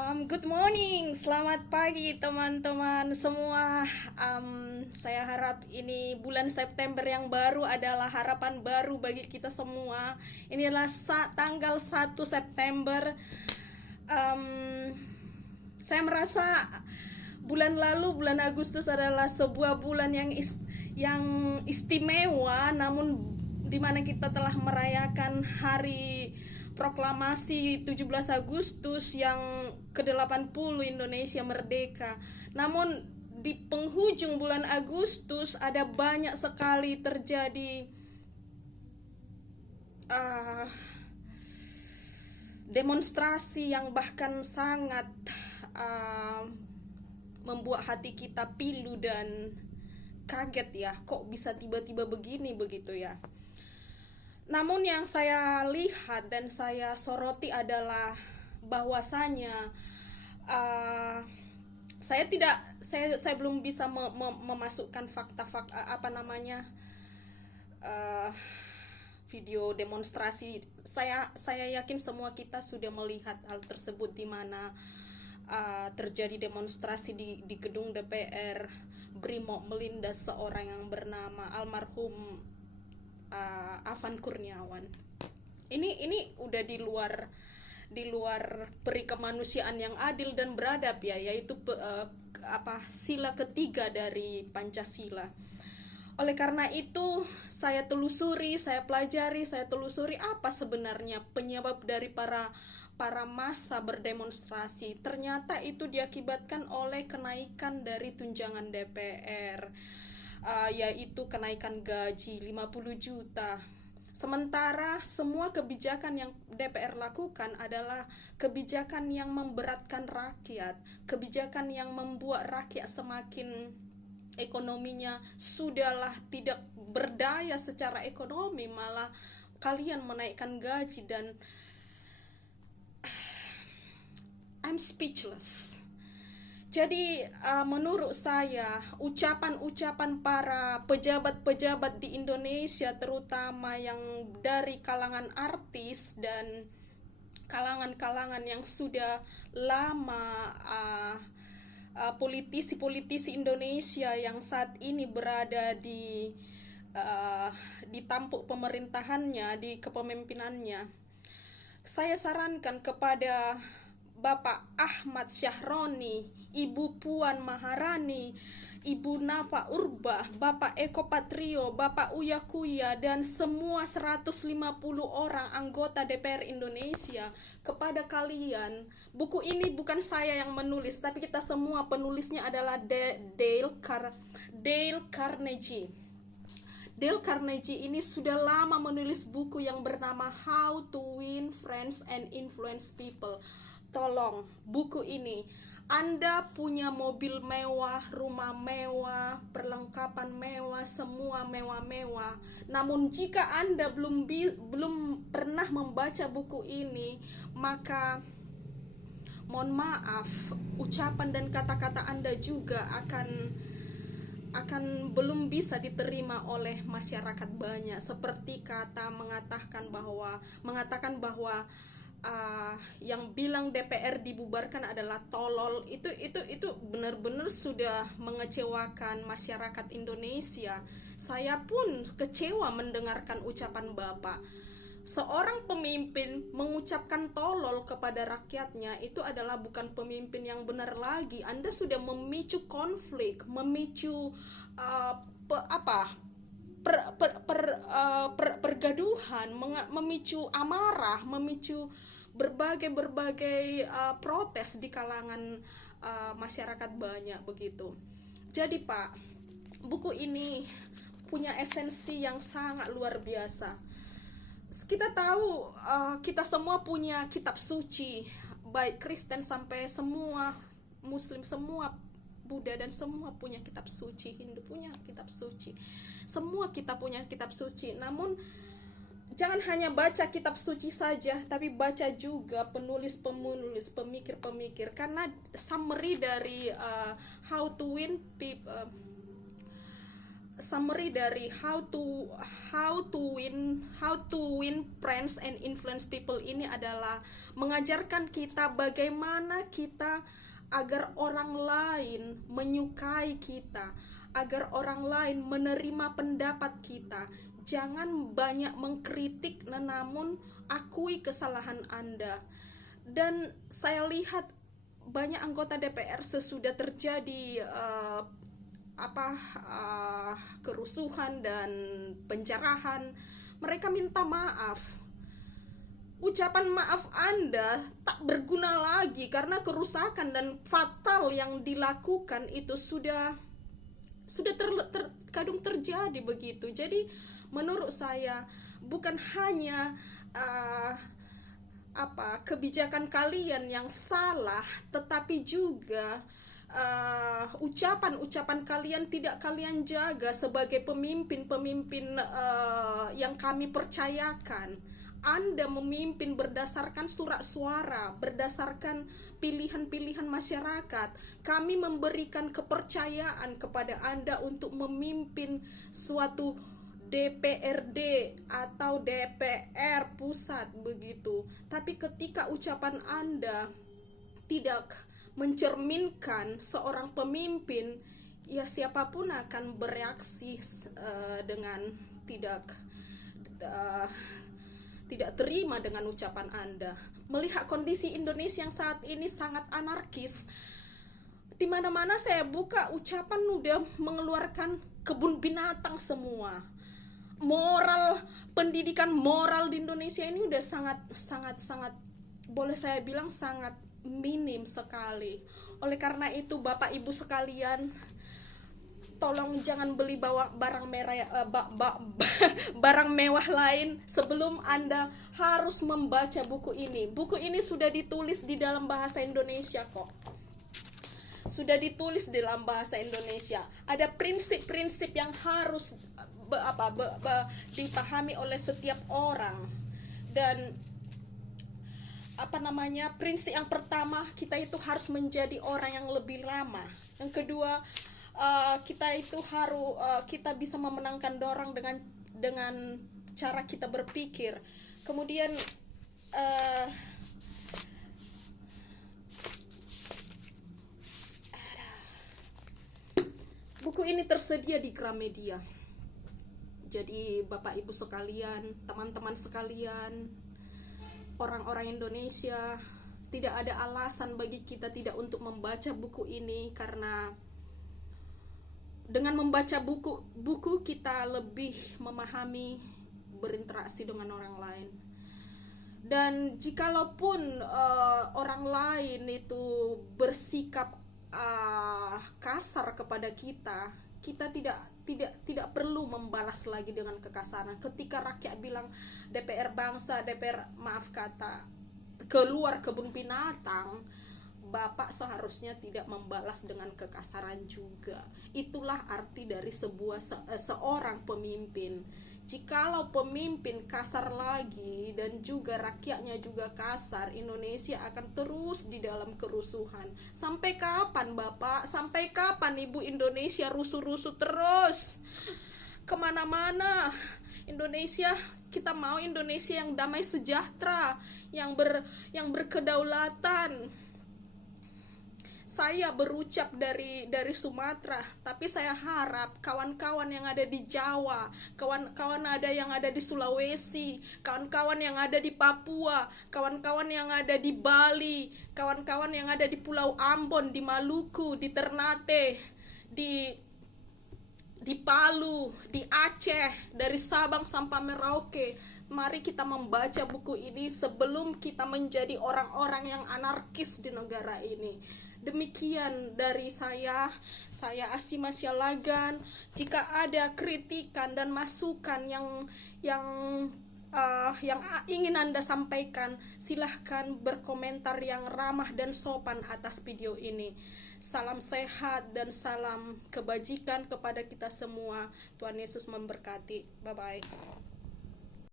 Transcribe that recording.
Good morning, selamat pagi teman-teman semua. Saya harap ini bulan September yang baru adalah harapan baru bagi kita semua. Ini adalah tanggal 1 September. Um, saya merasa bulan lalu, bulan Agustus adalah sebuah bulan yang istimewa, namun di mana kita telah merayakan hari proklamasi 17 Agustus yang ke-80 Indonesia merdeka. Namun di penghujung bulan Agustus ada banyak sekali terjadi demonstrasi yang bahkan sangat membuat hati kita pilu dan kaget ya, kok bisa tiba-tiba begini begitu ya. Namun yang saya lihat dan saya soroti adalah bahwasanya saya belum bisa memasukkan fakta-fakta video demonstrasi. Saya yakin semua kita sudah melihat hal tersebut, di mana terjadi demonstrasi di gedung DPR. Brimob melindas seorang yang bernama almarhum Afan Kurniawan. Ini udah di luar peri kemanusiaan yang adil dan beradab ya, yaitu sila ketiga dari Pancasila. Oleh karena itu, saya telusuri apa sebenarnya penyebab dari para massa berdemonstrasi. Ternyata itu diakibatkan oleh kenaikan dari tunjangan DPR, yaitu kenaikan gaji 50 juta. Sementara semua kebijakan yang DPR lakukan adalah kebijakan yang memberatkan rakyat, kebijakan yang membuat rakyat semakin ekonominya sudahlah tidak berdaya secara ekonomi, malah kalian menaikkan gaji. Dan I'm speechless. Jadi menurut saya ucapan-ucapan para pejabat-pejabat di Indonesia, terutama yang dari kalangan artis dan kalangan-kalangan yang sudah lama, politisi-politisi Indonesia yang saat ini berada di tampuk pemerintahannya, di kepemimpinannya, saya sarankan kepada Bapak Ahmad Syahroni, Ibu Puan Maharani, Ibu Nafa Urbah, Bapak Eko Patrio, Bapak Uya Kuya, dan semua 150 orang anggota DPR Indonesia, kepada kalian, buku ini bukan saya yang menulis, tapi kita semua penulisnya adalah Dale Carnegie. Dale Carnegie ini sudah lama menulis buku yang bernama How to Win Friends and Influence People. Tolong, buku ini, Anda punya mobil mewah, rumah mewah, perlengkapan mewah, semua mewah-mewah. Namun jika Anda belum pernah membaca buku ini, maka mohon maaf, ucapan dan kata-kata Anda juga akan belum bisa diterima oleh masyarakat banyak. Seperti kata mengatakan bahwa yang bilang DPR dibubarkan adalah tolol. Itu benar-benar sudah mengecewakan masyarakat Indonesia. Saya pun kecewa mendengarkan ucapan Bapak. Seorang pemimpin mengucapkan tolol kepada rakyatnya, itu adalah bukan pemimpin yang benar lagi. Anda sudah memicu konflik, memicu pergaduhan, memicu amarah, memicu berbagai protes di kalangan masyarakat banyak begitu. Jadi Pak, buku ini punya esensi yang sangat luar biasa. Kita tahu kita semua punya kitab suci, baik Kristen sampai semua Muslim, semua Buddha, dan semua punya kitab suci. Hindu punya kitab suci. Semua kita punya kitab suci. Namun jangan hanya baca kitab suci saja, tapi baca juga penulis-penulis, pemikir-pemikir. Karena summary dari How to Win People, summary dari how to win friends and influence people ini adalah mengajarkan kita bagaimana kita agar orang lain menyukai kita, agar orang lain menerima pendapat kita. Jangan banyak mengkritik, namun akui kesalahan Anda. Dan saya lihat banyak anggota DPR sesudah terjadi kerusuhan dan penjarahan, mereka minta maaf. Ucapan maaf Anda tak berguna lagi karena kerusakan dan fatal yang dilakukan itu sudah kadung terjadi begitu. Jadi menurut saya bukan hanya kebijakan kalian yang salah, tetapi juga ucapan-ucapan kalian tidak kalian jaga sebagai pemimpin yang kami percayakan. Anda memimpin berdasarkan surat suara, berdasarkan pilihan-pilihan masyarakat. Kami memberikan kepercayaan kepada Anda untuk memimpin suatu DPRD atau DPR pusat begitu. Tapi ketika ucapan Anda tidak mencerminkan seorang pemimpin, ya siapapun akan bereaksi dengan tidak terima dengan ucapan Anda. Melihat kondisi Indonesia yang saat ini sangat anarkis, di mana-mana saya buka ucapan udah mengeluarkan kebun binatang semua. Pendidikan moral di Indonesia ini udah sangat boleh saya bilang sangat minim sekali. Oleh karena itu Bapak Ibu sekalian, tolong jangan beli barang mewah lain sebelum Anda harus membaca buku ini. Buku ini sudah ditulis di dalam bahasa Indonesia kok. Sudah ditulis di dalam bahasa Indonesia. Ada prinsip-prinsip yang harus dipahami oleh setiap orang. Dan prinsip yang pertama, kita itu harus menjadi orang yang lebih ramah. Yang kedua, kita bisa memenangkan orang dengan cara kita berpikir. Kemudian buku ini tersedia di Gramedia. Jadi Bapak Ibu sekalian, teman-teman sekalian, orang-orang Indonesia, tidak ada alasan bagi kita tidak untuk membaca buku ini, karena dengan membaca buku kita lebih memahami, berinteraksi dengan orang lain. Dan jikalaupun orang lain itu bersikap kasar kepada kita tidak perlu membalas lagi dengan kekasaran. Ketika rakyat bilang DPR bangsa, keluar kebun binatang, Bapak seharusnya tidak membalas dengan kekasaran juga. Itulah arti dari seorang pemimpin. Jikalau pemimpin kasar lagi dan juga rakyatnya juga kasar, Indonesia akan terus di dalam kerusuhan. Sampai kapan Bapak? Sampai kapan Ibu Indonesia rusuh-rusuh terus? Kemana-mana. Indonesia, kita mau Indonesia yang damai sejahtera, yang berkedaulatan. Saya berucap dari Sumatera, tapi saya harap kawan-kawan yang ada di Jawa, kawan-kawan yang ada di Sulawesi, kawan-kawan yang ada di Papua, kawan-kawan yang ada di Bali, kawan-kawan yang ada di Pulau Ambon, di Maluku, di Ternate, di Palu, di Aceh, dari Sabang sampai Merauke. Mari kita membaca buku ini sebelum kita menjadi orang-orang yang anarkis di negara ini. Demikian dari saya Asima Sialagan. Jika ada kritikan dan masukan yang ingin Anda sampaikan, silahkan berkomentar yang ramah dan sopan atas video ini. Salam sehat dan salam kebajikan kepada kita semua. Tuhan Yesus memberkati. Bye-bye.